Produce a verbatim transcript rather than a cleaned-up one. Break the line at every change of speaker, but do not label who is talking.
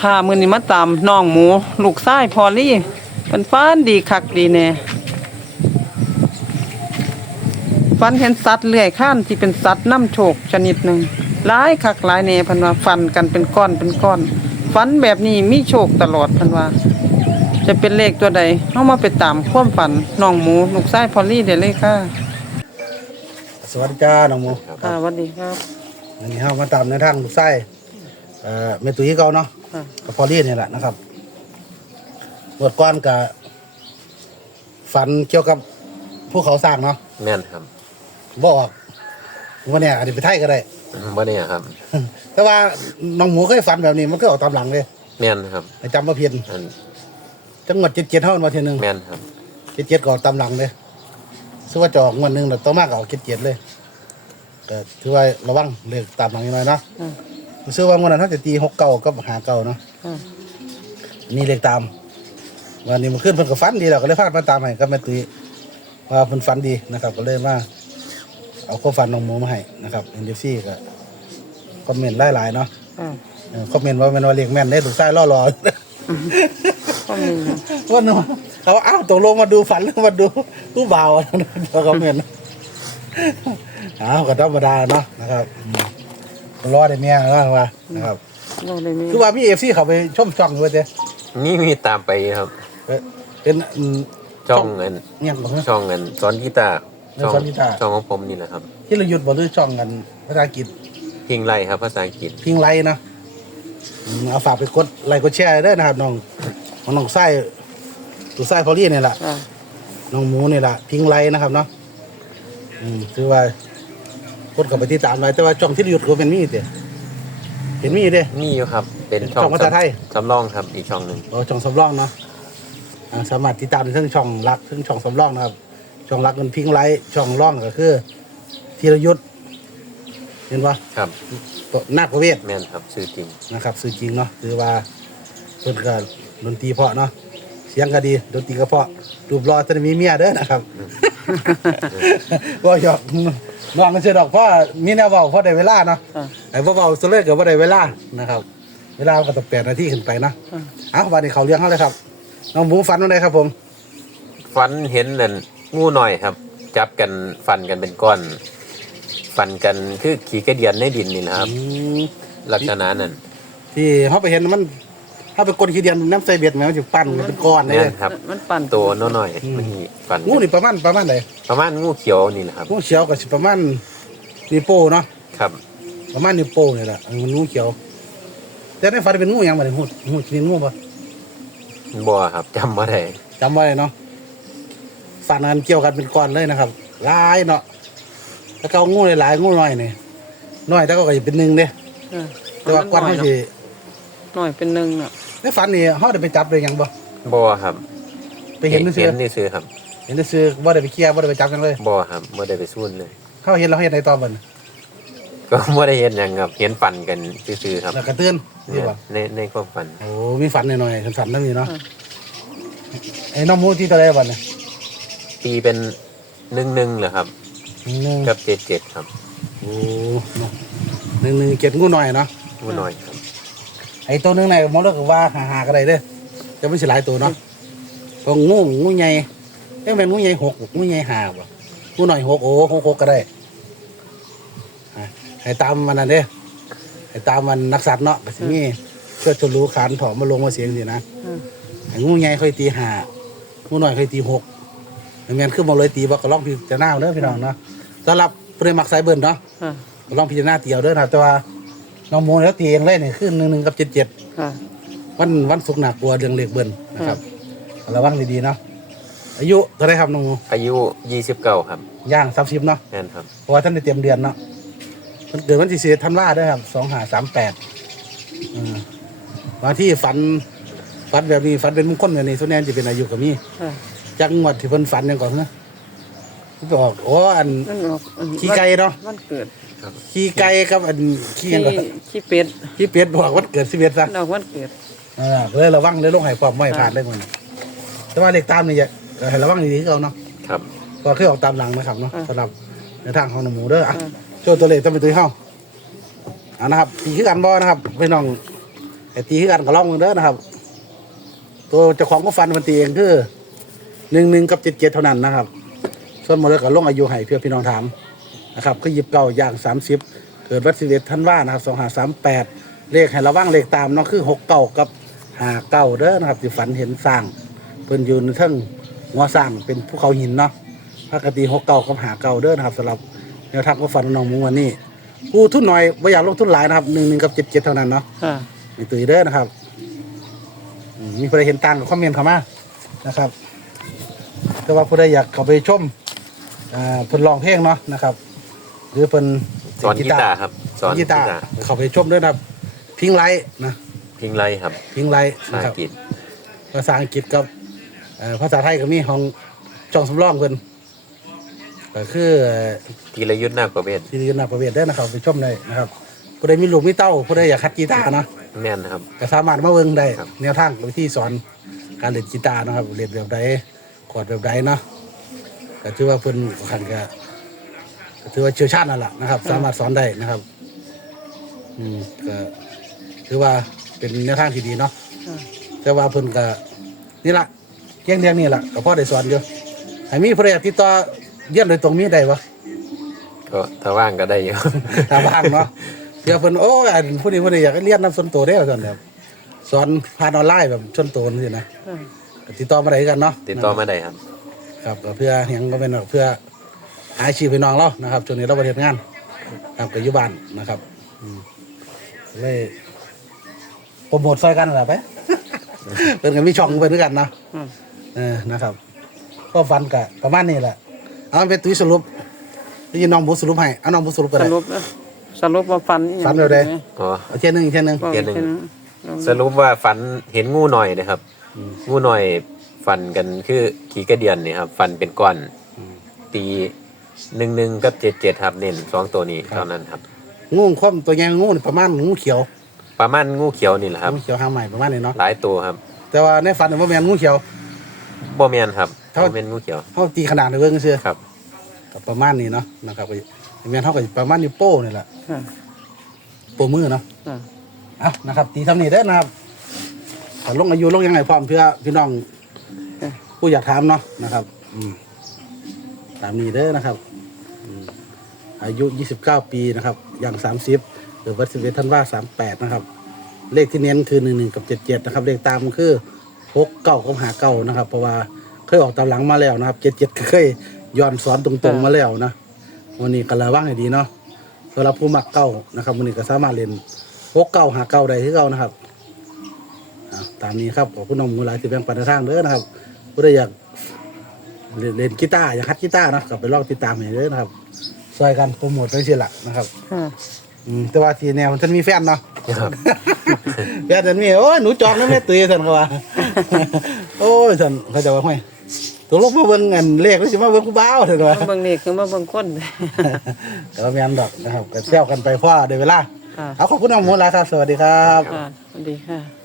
ค่ะมื้อนี้มาตามน้องหมูลูกชายพอลี่เพิ่นฟันดีคักดีแน่ฟันเห็นสัตว์เลื้อยคลานที่เป็นสัตว์นำโชคชนิดหนึ่งหลายคักหลายแน่เพิ่นว่าฟันกันเป็นก้อนเป็นก้อนฟันแบบนี้มีโชคตลอดเพิ่นว่าจะเป็นเลขตัวใดเฮามาไปตามความฝันน้องหมูลูกชายพอลี่ได้เลยค่ะ
สวัสดีจ้าน้องหมู
ค่ะสวัสดีครับ
วันนี้เฮามาตามในทางลูกไส้เอ่อเมตุยเก่าเนาะ
ค่ะ
กับพอลี่นี่แหละนะครับบทก้อนกับฝันเกี่ยวกับภูเขาสร้างเนาะ
แม่นครับ
บอกว่าเนี่ยอาจจะไปไทยก็ได้
บ่เนี่ยครับ
แต่ว่าน้องหมูเคยฝันแบบนี้มันก็ออกตามหลังเลย
แม่นครับ
ให้จำว่าเพียน
อัน
จังหวัดเจ็ดเจ็ดเท่านั้นมาทีหนึง
แม่นครับ
เจ็ดเจ็ดก็ออกตามหลังเลยซึ่งว่าจะออกงวดหนึงแต่ต่อมากก็ออกเจ็ดเจ็ดเลยก็ถือว่าระวังเลือกตามหลังนิดหน่อยเนาะ
อืม
ซื้อว่างวดนั้นเขาจะตีหกเก้ากับหาเก้าเนาะ
อืม
นี่เลขตามวันนี้มันขึ้นเพิ่นก็ฝันดีแล้วก็เลยพาดมาตามให้กับแม่ตุ้ยว่าเพิ่นฝันดีนะครับ ก็เลยมาเอาข้อฝันน้องหมูมาให้นะครับเอ็นดีซีก็คอมเมนต์หลายๆเนาะ
อ่า
เออคอมเมนต์ว่าแม่นว่าเลขแม่นได้ถูกซ้ายล่อรอ
ก็มีนะ
ว่าเนาะเอาอ้าวตกลงมาดูฝันหรือมาดูผู้บ่าวตัวคอมเมนต์อ้าวก็ธรรมดาเนาะนะครับอืมรอได้เมียแล้วว่านะครับ
เราได้มี
คือว่ามี เอฟ ซี เขาไปชมช่องด้วยเด้
นี่มีตามไปครับ
เป็นอืม
ช่องเงิน
เนี่ยบอกว่า
ช่องเงินสอนกีตาร์
เงินสอนกีตาร์
ช่องของผมนี่แหละครับ
ที่เราหยุดบ่หรือช่องกันภาษาอังกฤษ
พิงไล่ครับภาษาอังกฤษ
พิงไลค์นะอืมเอาฝากไปกดไลค์กดแชร์ได้นะครับน้องของน้องไส้ตัวไส้พอลี่เนี่ยแหละ
อ่า
น้องหมูเนี่ยแหละพิงไลค์นะครับเนาะอืมคือว่ากดเข้าไปติดตามไว้แต่ว่าช่องที่เราหยุดก็เป็นมีเด้เห็นมีเด้
มีอยู่ครับ เป็นช่อง
ช่องภาษาไทย
สำรองครับอีกช่องหนึ่ง
โอ้ช่องสำรองเนาะอ่าสามารถติดตามได้ทั้งช่องรักทั้งช่องสำรองนะครับช่องรักมันพิงไลค์ช่องร่องก็คือธีรยุทธเห็นปะ
ครับ
นาคประเวศ
แม่นครับชื่อจริง
นะครับซื้อจริงเนาะคือว่าเพิ่นก็ดนตรีเพราะเนาะเสียงก็ดีดนตรีก็เพราะรูปรอจะได้มีเมียเด้อนะครับ ว่าหยอกน้องก็เชื่อดอกเพราะมีแนวเว้าเพราะได้เวลาเนาะ
อ่า
ไอ้บ่เว้าซะเลยก็บ่ได้เวลานะครับ เวลาก็ต้องแปดนาทีขึ้นไปเนาะ
อ่า
เอ้าวันนี้เขาเลี้ยงเฮาเลยครับน้องหมูฝันว่าไดครับผม
ฟันเห็นนั่นงูหน่อยครับ จับกันฟันกันเป็นก้อน ฟันกันคือขี่กระเดียนในดินนี่แหละครับ
อืม
ลักษณะนั้น
ที่เฮาไปเห็นมันเฮาไปกดขี้เดียนน้ำใส่เบ็ดแมวสิปั้นเป็นก้อนเลย
แม่นครับ
มันปั่น
ตัวน้อยๆมันมีฟัน
งูนี่ประมาณประมาณใด
ประมาณงูเขียวนี่แหละครับ
งูเขียวก็สิประมาณนิ้วโป้เนาะ
ครับ
ประมาณนิ้วโป้นี่แหละอันมันงูเขียวแต่ในฝันเป็นงูหยังบ่ได้งูงูกินงูบ่
บัวครับจำมาได้
จำไว้เนาะฝันอันเกี่ยวกันเป็นก้อนเลยนะครับหลายเนาะแล้วก็เอางูหลายๆงูน้อยนี่น้อยแต่ก็ก็สิเป็นหนึ่งเด้
อ่า
แต่ว่าก้อนเฮาสิ
หน่อยเป็นหนึ่งน่ะ
ในฝันนี่เฮาได้ไปจับได้หยังบ่
บัวครับ
ไปเห็นซื่
เห็
อน
นี่ซื้อครับ
ๆเห็นซื่อๆบ่ได้ไปเคลียร์บ่ได้ไปจับกันเลย
บัวครับไม่ได้ไปสู้เลย
เฮาเห็นแล้วเฮ็ดได้ต่อบ่น่ะ
ก็ไม่ได้เห็นอย่างครับ เห็นปั่นกันซื้อๆครับ
แล้วก็เตือนนี่
เนี่ย
บ่
ในในความฝัน
โอ้มีฝันหน่อยๆฝันๆนั่นนี่เนาะ
อ่า
ไอ้น้องหมูที่ตัวใดบ่เนี่ย
ตีเป็นหนึ่งหนึ่งเหรอครับ
หนึ่ง
กับเจ็ดเจ็ดครับ
โอ้เนาะหนึ่งหนึ่งเก็บงูหน่อยเนาะ
งูน้อยครับ
ไอ้ตัวหนึงไหนมองเลิกว่าหาหากันได้เด้อจะไม่ใช่หลายตัวเนาะตัวงูงูใหญ่เอ้ยแม่นงูใหญ่หกงูใหญ่ห้าบ่งูหน่อยหกโอ้หกหกก็ได้อ่ะให้ตามมันนั่นเด้อให้ตามมันนักสัตว์เนาะก็สิมีเพื่อจะรู้ขานถอมมาลงมาเสียงสินะ
อืม
ไอ้งูใหญ่ค่อยตีห้างูหน่อยค่อยตีหกไอ้แม่นขึ้นมาเลยตีบ่ก็ลองพิจารณาเอาเด้อพี่น้องเนาะสำหรับเพื่อนมักสายเบิ่นเนาะ
อ่า
ก็ลองพิจารณาเตียวเด้อนะครับแต่ว่าน้องโมแล้วตีเองเลยนี่ขึ้นหนึ่งหนึ่งกับเจ็ดเจ็ด
ค่ะ
วันวันศุกร์หนักกลัวเรื่องเล็กเบิ้ลนะครับระวังดีๆเนาะอายุเท่าไรครับน้องโม
อายุยี่สิบเก้าครับ
ย่างสามสิบเนาะ
นั่นครับ
เพราะว่าท่านได้เตรียมเดือนเนาะมันเกิดวันที่สี่ธันวาด้วยครับสองห้าสามแปดวันที่ฝันฝันแบบนี้ฝันเป็นมงคลแบบนี้ส่วนใหญ่จะเป็นอายุกับมี
อ่า
จังหวัดที่เพิ่นฝันยังก่อนเนาะที่บอกโอ้อัน
นั่นออกอัน
ขี้ไก่เนาะ
วันเกิด
ขี้ไก่กับอันขี้
ขี้
ยังก่อน
ขี้เป็ด
ขี้เป็ดบอกวันเกิดสิบเอ็ดซะ
ดอกวันเกิด
เออเลยระวังเลยลงให้ความไม่ผ่านเลยมันแต่ว่าเลขตามนี่อย่าให้ระวังดีๆคือเอาเนาะ
ครับ
ก็คือออกตามหลังนะครับเนาะสำหรับในทางของหนูหมูเด้ออ่ะ
อ่า
โชว์ตัวเลขต้องเป็นตัวเข้าอ่านะครับตีขึ้นกันบ่นะครับพี่น้องไอ้ตีคือกันก็ลองมึงเด้อนะครับ ตัวเจ้าของก็ฟันมันตีเองคือหนึ่งหนึ่งกับเจ็ดเจ็ดเท่านั้นนะครับส่วนหมดเลยก็ลงอายุให้เพื่อพี่น้องถามนะครับก็หยิบเก่าอย่างสามสิบเกิดวัดสิเวทท่านว่านะครับสองห้าสามแปดเลขให้ระวังเลขตามเนาะคือหกเก่ากับห้าเก่าเด้อนะครับที่ฝันเห็นสร้างเพิ่นยืนเทิงหัวสร้างเป็นภูเขาหินเนาะปกติหกเก่ากับห้าเก่าเด้อนะครับสำหรับแนวทางก็ฝันน้องมุงวันนี้ผู้ทุนหน่อยไม่อยากลงทุนหลายนะครับหนึ่งหนึ่งกับเจ็ดเจ็ดเท่านั้นเนาะ
ค่ะ
มีตื่นเด้อนะครับอืมมีผู้ใดเห็นต่างกับคอมเมนต์เข้ามานะครับแต่ว่าผู้ใดอยากเข้าไปชมอ่าเพิ่นร้องเพลงเนาะนะครับหรือเพิ่น
สอนกีตาร์ครับสอน
กี
กี
ตา
ตา
ร์
ร์
เข้าไปชมด้วยนะครับพิงไลท์นะ
พิงไลครับ
พิงไลท์
ภาษา
นะค
อั
รับ
งกฤษ
ภาษาอังกฤษกับเอ่อภาษาไทยก็มีของช่องสำรองเพิ่นก็คือ
ธีรยุทธ์นาคประเวศ
ที่ยืนหน้าประเวทได้อนะครับไปชมได้นะครับผู้ใดมีลูกมีเต้าผู้ใดอยากคัดกีตาร์เนาะ
แม่นนะครับ
ก็สามารถมาเบิ่งได้
ครับ
แนวทางวิธีสอนการเล่นกีตาร์นะครับเล่นแบบใดกอดแบบใดเนาะก็ถือว่าเพิ่นขันก็ก็ถือว่าเชี่ยวชาญนั่นแหละนะครับ สามารถสอนได้นะครับ อืมก็ถือว่าเป็นแนวทางที่ดีเนาะ
ค่ะ
แต่ว่าเพิ่นก็นี่ละเรื่องเรื่องนี้ละก็พอได้สอนอยู่ให้มีผู้ใดอยากติดต่อเยี่ยมโดยตรงมีได้บ่
ก็ถ้าว่างก็ได้อยู่
ถ้าบ้างเนาะเดี๋ยวเพิ่นโอ้ยอันผู้นี้ผู้นี้อยากเรียนนำส่วนตัวได้อว่าซั่นแบบสอนผ่านออนไลน์แบบส่วนตัวนี่นะ
ค่ะ
ก็ติดต่อมาได้กันเนาะ
ติดต่อมาได้ครับ
ครับก็เพื่อหยังก็เป็นเพื่อหาอาชีพให้น้องเรานะครับช่วงนี้เราประเทศงานครับก็อยู่บ้านนะครับอืมเลยโปรโมทซอยกันแหละไป เป็นกันมีช่องเพิ่นด้วยกันเนาะ
อืม
เออนะครับ ก็ฟันกะประมาณนี้แหละเอาเป็นตุ้ยสรุปที่น้องบุสรุปให้เอาน้องบุสรุปก็
ส
ได้
รุปนะสรุปว่าฟันอีหยัง
ฟันแบบใด
อ๋อ
เอาเช่นหนึ่งอีกเช่นหนึ่ง
ว่า
เทียนหนึ่ง
เช่น
สรุปว่าฝันเห็นงูหน่อยนะครับ
อืม
งูหน่อยฟันกันคือขี่กระเดียนนี่ครับฟันเป็นก้อน
อืม
ตีหนึ่งหนึ่งกับเจ็ดเจ็ดครับเน้นสองตัวนี้
ครับ
เท่านั้นครับ
งูคว่ำตัวใหญ่งูนี่ประมาณงูเขียว
ประมาณงูเขียวนี่แหละครับ
งูเขียวหางใหม่ประมาณนี้เนาะ
หลายตัวครับ
แต่ว่าในฝันว่าแมนงูเขียว
บ่แมนครับ
เท่า
บ่แมนงูเขียว
เขาตีขนาดในเบิ้งเชื่อ
ครับ
กับประมาณนี้เนาะนะครับก็แมนเท่ากับประมาณนิ้วโป้นี่แหละ
ค่ะ
โป้มือเนาะ
ค่ะ
เอานะครับตีทำนี่ได้อนะครับแต่ลงอายุลงยังไงพร้อมเพื่อพี่น้องผู้อยากถามเนาะนะครับอืมตามนี้เด้อนะครับอืมอายุยี่สิบเก้าปีนะครับอย่างสามสิบหรือวัดสิบเอ็ดท่านว่าสามแปดนะครับ เลขที่เน้นคือหนึ่งหนึ่งกับเจ็ดเจ็ดนะครับเลขตามคือหกเก้ากับหาเก้านะครับเพราะว่าเคยออกตามหลังมาแล้วนะครับเจ็ดเจ็ดเคยย้อนสอนตรงๆมาแล้วนะวันนี้ก็ระวังให้ดีเนาะสำหรับผู้มักเก้านะครับวันนี้ก็สามารถเล่นหกเก้าหาเก้าได้ที่เก้านะครับอ่าตามนี้ครับขอบคุณน้องมือหลายที่แบ่งปันทางเด้อนะครับผู้ใดอยากเล่นเล่นกีตาร์อยากฮัดกีตาร์เนาะกลับไปลองติดตามให้เด้อนะครับซอยกันโปรโมทไปเสียละนะครับ
ค่ะ
อืมแต่ว่าทีแนวฉันมีแฟนเนาะ
ครับ
แฟนฉันมีโอ้ยหนูจองนั่นแม่ตีฉันเขาว่า โอ้ยฉันเขาจะว่าห้อยตัวลูกมาเบิ่งเงินเลขหรือสิมาเบิ่งกูบ้าวเถอะว่า
มาเบิ่งนี่คือมาเบิ่งคน
แต่ว่าแม่นดอกนะครับก็แซวกันไปพ่อเดี๋ยวเวลา
ค่ะ
เอาขอบคุณน้องหมูหลายครับ สวัสดีครับ
ค่ะสวัสดีค่ะ